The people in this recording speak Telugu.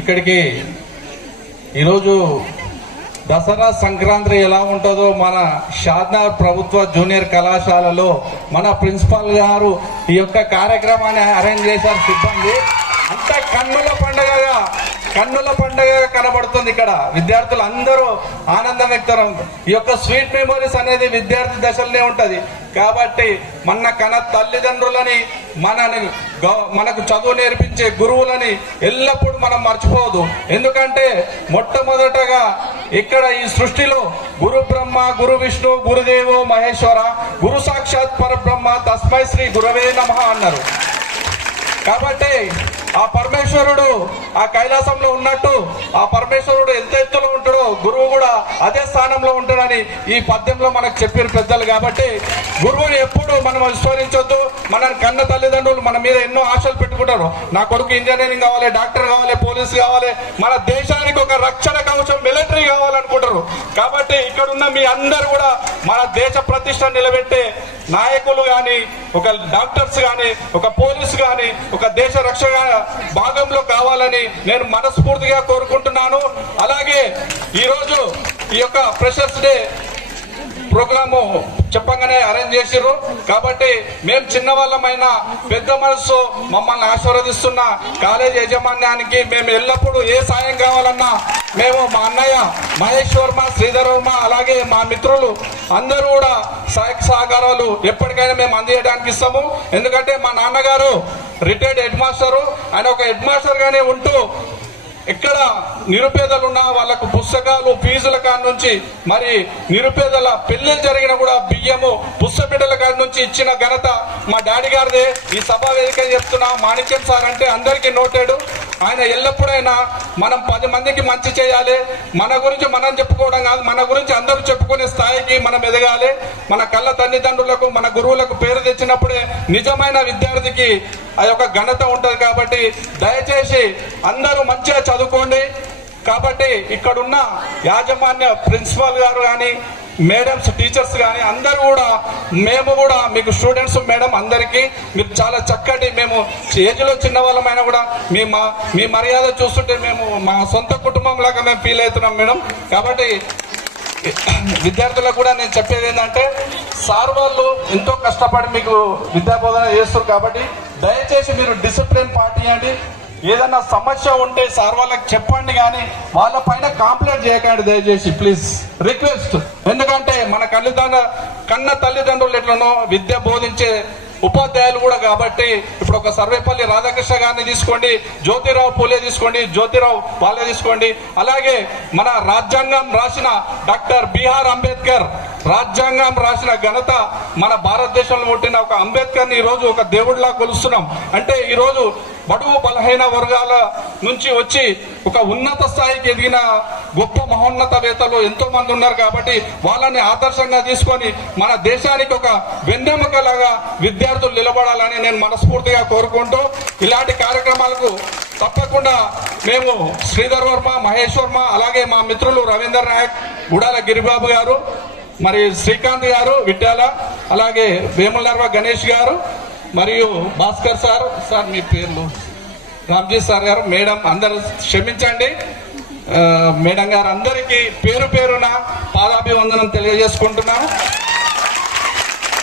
ఇక్కడికి ఈరోజు దసరా సంక్రాంతి ఎలా ఉంటుందో మన షాద్నగర్ ప్రభుత్వ జూనియర్ కళాశాలలో మన ప్రిన్సిపాల్ గారు ఈ యొక్క కార్యక్రమాన్ని అరేంజ్ చేశారు. సిబ్బంది అంతా కన్నుల పండుగగా కనబడుతుంది. ఇక్కడ విద్యార్థులు అందరూ ఆనందం వ్యక్తం. ఈ యొక్క స్వీట్ మెమోరీస్ అనేది విద్యార్థి దశలోనే ఉంటది. కాబట్టి మన కన తల్లిదండ్రులని మనకు చదువు నేర్పించే గురువులని ఎల్లప్పుడూ మనం మర్చిపోవద్దు. ఎందుకంటే మొట్టమొదటగా ఇక్కడ ఈ సృష్టిలో గురు బ్రహ్మ, గురు విష్ణు, గురుదేవో మహేశ్వర, గురు సాక్షాత్ పరబ్రహ్మ, తస్మై శ్రీ గురవే నమః అన్నారు. కాబట్టి ఆ పరమేశ్వరుడు ఆ కైలాసంలో ఉన్నట్టు ఆ పరమేశ్వరుడు ఎంత ఎత్తులో ఉంటాడో గురువు కూడా అదే స్థానంలో ఉంటాడని ఈ పద్యంలో మనకు చెప్పారు పెద్దలు. కాబట్టి గురువుని ఎప్పుడు మనం విస్మరించొద్దు. మన కన్న తల్లిదండ్రులు మన మీద ఎన్నో ఆశలు పెట్టుకుంటారు. నా కొడుకు ఇంజనీరింగ్ కావాలి, డాక్టర్ కావాలి, పోలీసు కావాలి, మన దేశానికి ఒక రక్షణ కవచం మిలిటరీ కావాలనుకుంటారు. కాబట్టి ఇక్కడ ఉన్న మీ అందరూ కూడా మన దేశ ప్రతిష్ట నిలబెట్టే నాయకులు కానీ, ఒక డాక్టర్స్ కానీ, ఒక పోలీసు కానీ, ఒక దేశ రక్షణ భాగంలో కావాలని నేను మనస్ఫూర్తిగా కోరుకుంటున్నాను. అలాగే ఈరోజు ఈ యొక్క ఫ్రెషర్స్ డే ప్రోగ్రాము చెప్పంగానే అరేంజ్ చేసిర్రు. కాబట్టి మేము చిన్న వాళ్ళమైనా పెద్ద మనసు మమ్మల్ని ఆశీర్వదిస్తున్న కాలేజ్ యాజమాన్యానికి మేము ఎల్లప్పుడూ ఏ సాయం కావాలన్నా మేము మా అన్నయ్య మహేష్ వర్మ, శ్రీధర్ వర్మ, అలాగే మా మిత్రులు అందరూ కూడా సహకారాలు ఎప్పటికైనా మేము అందించడానికి ఇస్తాము. ఎందుకంటే మా నాన్నగారు రిటైర్డ్ హెడ్ మాస్టరు. ఆయన ఒక హెడ్ మాస్టర్ గానే ఉంటూ ఇక్కడ నిరుపేదలు ఉన్న వాళ్ళకు పుస్తకాలు, ఫీజుల కాడ నుంచి, మరి నిరుపేదల పెళ్లిళ్ళు జరిగిన కూడా బియ్యము, పుస్తబిడ్డల కాడ నుంచి ఇచ్చిన ఘనత మా డాడీ గారిదే. ఈ సభా వేదిక చెప్తున్నా మాణిక్యం సార్ అంటే అందరికీ నోటెడు. ఆయన ఎల్లప్పుడైనా మనం 10 మందికి మంచి చేయాలి. మన గురించి మనం చెప్పుకోవడం కాదు, మన గురించి అందరూ చెప్పుకునే స్థాయికి మనం ఎదగాలి. మన కళ్ళ తల్లిదండ్రులకు, మన గురువులకు పేరు తెచ్చినప్పుడే నిజమైన విద్యార్థికి ఆ యొక్క ఘనత ఉంటుంది. కాబట్టి దయచేసి అందరూ మంచిగా చదువుకోండి. కాబట్టి ఇక్కడున్న యాజమాన్య ప్రిన్సిపాల్ గారు కానీ, మేడమ్స్, టీచర్స్ కానీ అందరూ కూడా, మేము కూడా మీకు స్టూడెంట్స్ మేడం అందరికీ మీరు చాలా చక్కటి, మేము ఏజ్లో చిన్న వాళ్ళమైనా కూడా మీ మర్యాద చూస్తుంటే మేము మా సొంత కుటుంబం లాగా మేము ఫీల్ అవుతున్నాం మేడం. కాబట్టి విద్యార్థులకు కూడా నేను చెప్పేది ఏంటంటే, సార్ వాళ్ళు ఎంతో కష్టపడి మీకు విద్యాబోధన చేస్తారు. కాబట్టి దయచేసి మీరు డిసిప్లిన్ పాటించండి. ఏదన్నా సమస్య ఉంటే సార్ వాళ్ళకి చెప్పండి, కానీ వాళ్ళ పైన కాంప్లైంట్ చేయకండి దయచేసి, ప్లీజ్ రిక్వెస్ట్. ఎందుకంటే మన కన్న తల్లిదండ్రులు ఎట్లనో విద్య బోధించే ఉపాధ్యాయులు కూడా. కాబట్టి ఇప్పుడు ఒక సర్వేపల్లి రాధాకృష్ణ గారిని తీసుకోండి, జ్యోతిరావు పూలే తీసుకోండి, జ్యోతిరావు పాలే తీసుకోండి, అలాగే మన రాజ్యాంగం రాసిన డాక్టర్ బిఆర్ అంబేద్కర్ రాజ్యాంగం రాసిన ఘనత మన భారతదేశంలో పుట్టిన ఒక అంబేద్కర్ ని ఈరోజు ఒక దేవుడిలా కొలుస్తున్నాం. అంటే ఈరోజు బడుగు బలహీన వర్గాల నుంచి వచ్చి ఒక ఉన్నత స్థాయికి ఎదిగిన గొప్ప మహోన్నతవేత్తలు ఎంతో మంది ఉన్నారు. కాబట్టి వాళ్ళని ఆదర్శంగా తీసుకొని మన దేశానికి ఒక వెన్నెముకలాగా విద్యార్థులు నిలబడాలని నేను మనస్ఫూర్తిగా కోరుకుంటూ, ఇలాంటి కార్యక్రమాలకు తప్పకుండా మేము శ్రీధర్ వర్మ, మహేష్ వర్మ, అలాగే మా మిత్రులు రవీందర్ నాయక్, గుడాల గిరిబాబు గారు, మరి శ్రీకాంత్ గారు, విట్టాల, అలాగే వేములనర్వ గణేష్ గారు, మరియు భాస్కర్ సార్ మీ పేర్లు, రామ్జీ సార్ గారు, మేడం అందరూ క్షమించండి. మేడం గారు అందరికీ పేరు పేరున పాదాభివందనం తెలియజేసుకుంటున్నాను.